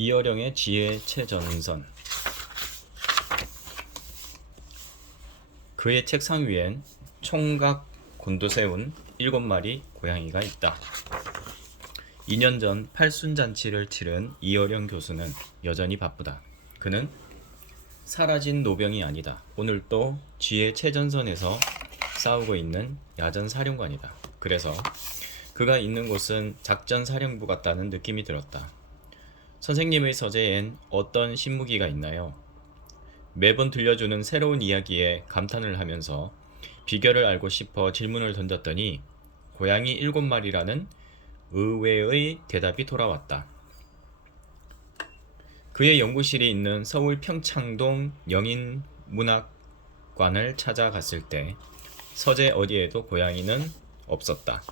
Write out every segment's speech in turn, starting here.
이어령의 지혜 최전선. 그의 책상 위엔 총각 곤두세운 7마리 고양이가 있다. 2년 전 팔순잔치를 치른 이어령 교수는 여전히 바쁘다. 그는 사라진 노병이 아니다. 오늘 또 지혜 최전선에서 싸우고 있는 야전사령관이다. 그래서 그가 있는 곳은 작전사령부 같다는 느낌이 들었다. 선생님의 서재엔 어떤 신무기가 있나요? 매번 들려주는 새로운 이야기에 감탄을 하면서 비결을 알고 싶어 질문을 던졌더니 고양이 7마리라는 의외의 대답이 돌아왔다. 그의 연구실이 있는 서울 평창동 영인문학관을 찾아갔을 때 서재 어디에도 고양이는 없었다.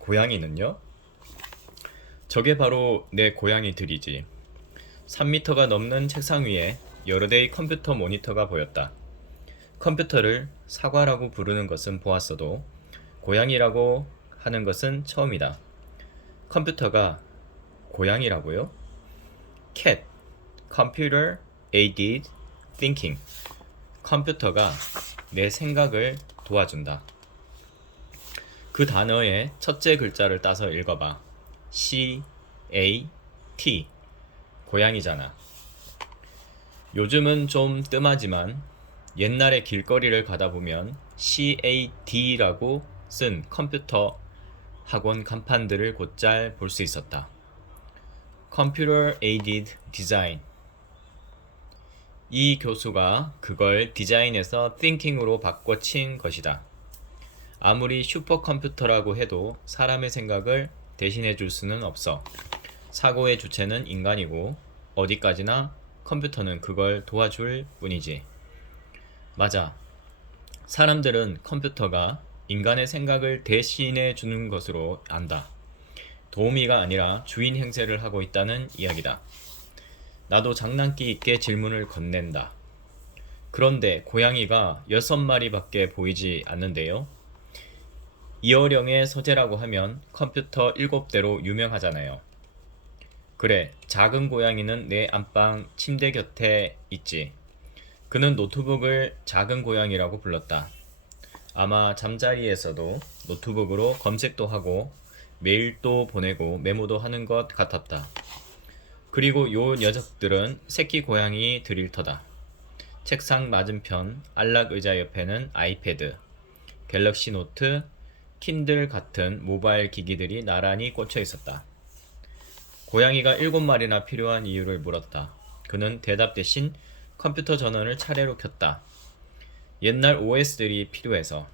고양이는요? 저게 바로 내 고양이들이지. 3m가 넘는 책상 위에 여러 대의 컴퓨터 모니터가 보였다. 컴퓨터를 사과라고 부르는 것은 보았어도 고양이라고 하는 것은 처음이다. 컴퓨터가 고양이라고요? CAT, Computer Aided Thinking. 컴퓨터가 내 생각을 도와준다. 그 단어의 첫째 글자를 따서 읽어봐. C-A-T. 고양이잖아. 요즘은 좀 뜸하지만 옛날에 길거리를 가다 보면 CAD라고 쓴 컴퓨터 학원 간판들을 곧잘 볼 수 있었다. Computer Aided Design. 이 교수가 그걸 디자인에서 thinking으로 바꿔친 것이다. 아무리 슈퍼컴퓨터라고 해도 사람의 생각을 대신해 줄 수는 없어. 사고의 주체는 인간이고 어디까지나 컴퓨터는 그걸 도와줄 뿐이지. 맞아. 사람들은 컴퓨터가 인간의 생각을 대신해 주는 것으로 안다. 도우미가 아니라 주인 행세를 하고 있다는 이야기다. 나도 장난기 있게 질문을 건넨다. 그런데 고양이가 6마리밖에 보이지 않는데요. 이어령의 서재라고 하면 컴퓨터 7대로 유명하잖아요. 그래, 작은 고양이는 내 안방 침대 곁에 있지. 그는 노트북을 작은 고양이라고 불렀다. 아마 잠자리에서도 노트북으로 검색도 하고 메일도 보내고 메모도 하는 것 같았다. 그리고 요 녀석들은 새끼 고양이 드릴 터다. 책상 맞은편 안락 의자 옆에는 아이패드, 갤럭시 노트, 킨들 같은 모바일 기기들이 나란히 꽂혀 있었다. 고양이가 7마리나 필요한 이유를 물었다. 그는 대답 대신 컴퓨터 전원을 차례로 켰다. 옛날 OS들이 필요해서.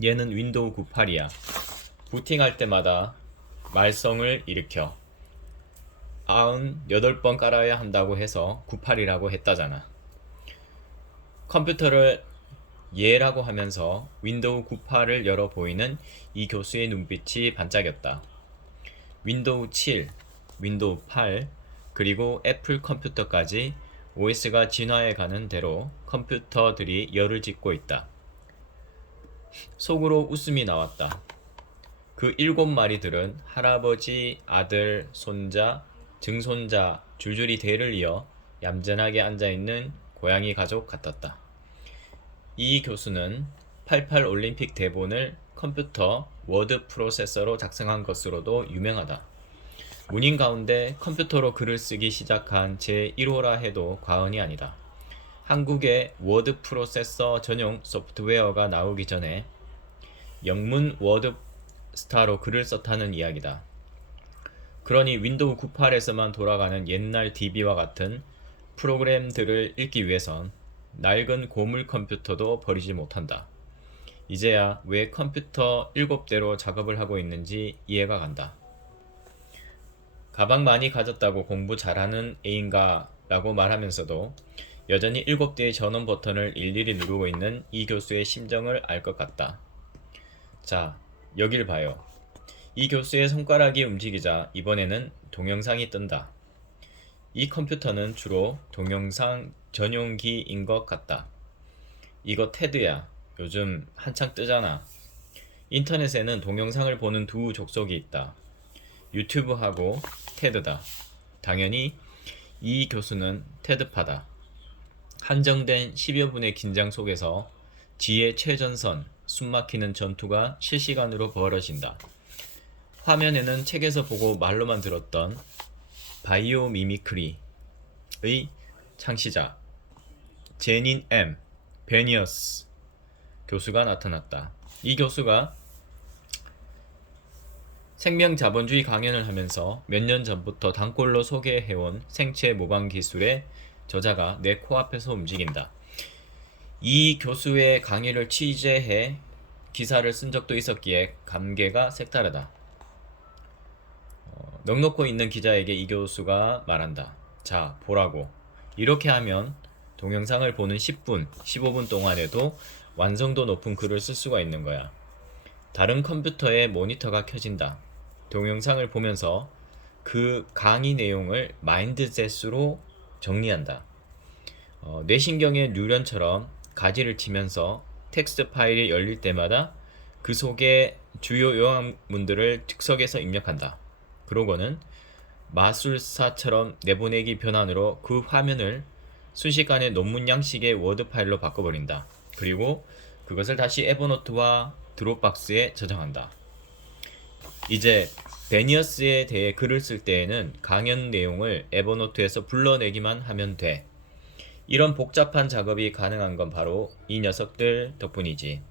얘는 윈도우 98이야. 부팅할 때마다 말썽을 일으켜. 98번 깔아야 한다고 해서 98이라고 했다잖아. 컴퓨터를 얘라고 하면서 윈도우 98을 열어 보이는 이 교수의 눈빛이 반짝였다. 윈도우 7, 윈도우 8, 그리고 애플 컴퓨터까지 OS가 진화해 가는 대로 컴퓨터들이 열을 짓고 있다. 속으로 웃음이 나왔다. 그 7마리들은 할아버지, 아들, 손자, 증손자 줄줄이 대를 이어 얌전하게 앉아있는 고양이 가족 같았다. 이 교수는 88 올림픽 대본을 컴퓨터 워드 프로세서로 작성한 것으로도 유명하다. 문인 가운데 컴퓨터로 글을 쓰기 시작한 제1호라 해도 과언이 아니다. 한국에 워드 프로세서 전용 소프트웨어가 나오기 전에 영문 워드 스타로 글을 썼다는 이야기다. 그러니 윈도우 98에서만 돌아가는 옛날 DB와 같은 프로그램들을 읽기 위해선 낡은 고물 컴퓨터도 버리지 못한다. 이제야 왜 컴퓨터 7대로 작업을 하고 있는지 이해가 간다. 가방 많이 가졌다고 공부 잘하는 애인가 라고 말하면서도 여전히 7대의 전원 버튼을 일일이 누르고 있는 이 교수의 심정을 알 것 같다. 자, 여길 봐요. 이 교수의 손가락이 움직이자 이번에는 동영상이 뜬다. 이 컴퓨터는 주로 동영상 전용기인 것 같다. 이거 테드야. 요즘 한창 뜨잖아. 인터넷에는 동영상을 보는 두 족속이 있다. 유튜브하고 테드다. 당연히 이 교수는 테드파다. 한정된 10여 분의 긴장 속에서 지의 최전선, 숨막히는 전투가 실시간으로 벌어진다. 화면에는 책에서 보고 말로만 들었던 바이오 미미크리의 창시자 제닌 M. 베니어스 교수가 나타났다. 이 교수가 생명자본주의 강연을 하면서 몇 년 전부터 단골로 소개해온 생체 모방 기술의 저자가 내 코앞에서 움직인다. 이 교수의 강의를 취재해 기사를 쓴 적도 있었기에 감개가 색다르다. 넋놓고 있는 기자에게 이 교수가 말한다. 자, 보라고. 이렇게 하면 동영상을 보는 10분, 15분 동안에도 완성도 높은 글을 쓸 수가 있는 거야. 다른 컴퓨터에 모니터가 켜진다. 동영상을 보면서 그 강의 내용을 마인드셋으로 정리한다. 뇌신경의 뉴런처럼 가지를 치면서 텍스트 파일이 열릴 때마다 그 속에 주요 요약문들을 즉석에서 입력한다. 그러고는 마술사처럼 내보내기 변환으로 그 화면을 순식간에 논문 양식의 워드 파일로 바꿔버린다. 그리고 그것을 다시 에버노트와 드롭박스에 저장한다. 이제 베니어스에 대해 글을 쓸 때에는 강연 내용을 에버노트에서 불러내기만 하면 돼. 이런 복잡한 작업이 가능한 건 바로 이 녀석들 덕분이지.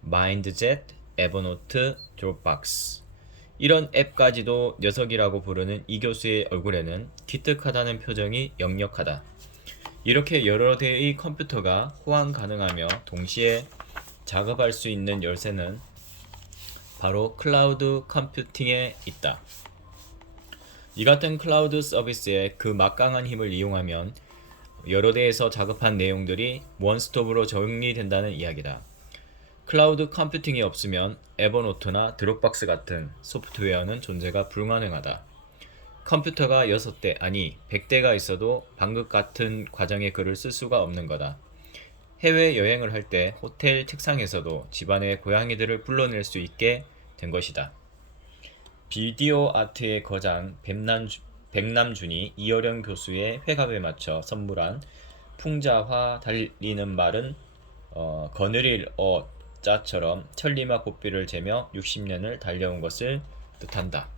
마인드젯, 에버노트, 드롭박스. 이런 앱까지도 녀석이라고 부르는 이 교수의 얼굴에는 기특하다는 표정이 역력하다. 이렇게 여러 대의 컴퓨터가 호환 가능하며 동시에 작업할 수 있는 열쇠는 바로 클라우드 컴퓨팅에 있다. 이 같은 클라우드 서비스의 그 막강한 힘을 이용하면 여러 대에서 작업한 내용들이 원스톱으로 정리된다는 이야기다. 클라우드 컴퓨팅이 없으면 에버노트나 드롭박스 같은 소프트웨어는 존재가 불가능하다. 컴퓨터가 6대 아니 100대가 있어도 방금 같은 과정의 글을 쓸 수가 없는 거다. 해외여행을 할 때 호텔 책상에서도 집안의 고양이들을 불러낼 수 있게 된 것이다. 비디오 아트의 거장 백남준이 이어령 교수의 회갑에 맞춰 선물한 풍자화 달리는 말은 거느릴 자처럼 천리마 고삐를 재며 60년을 달려온 것을 뜻한다.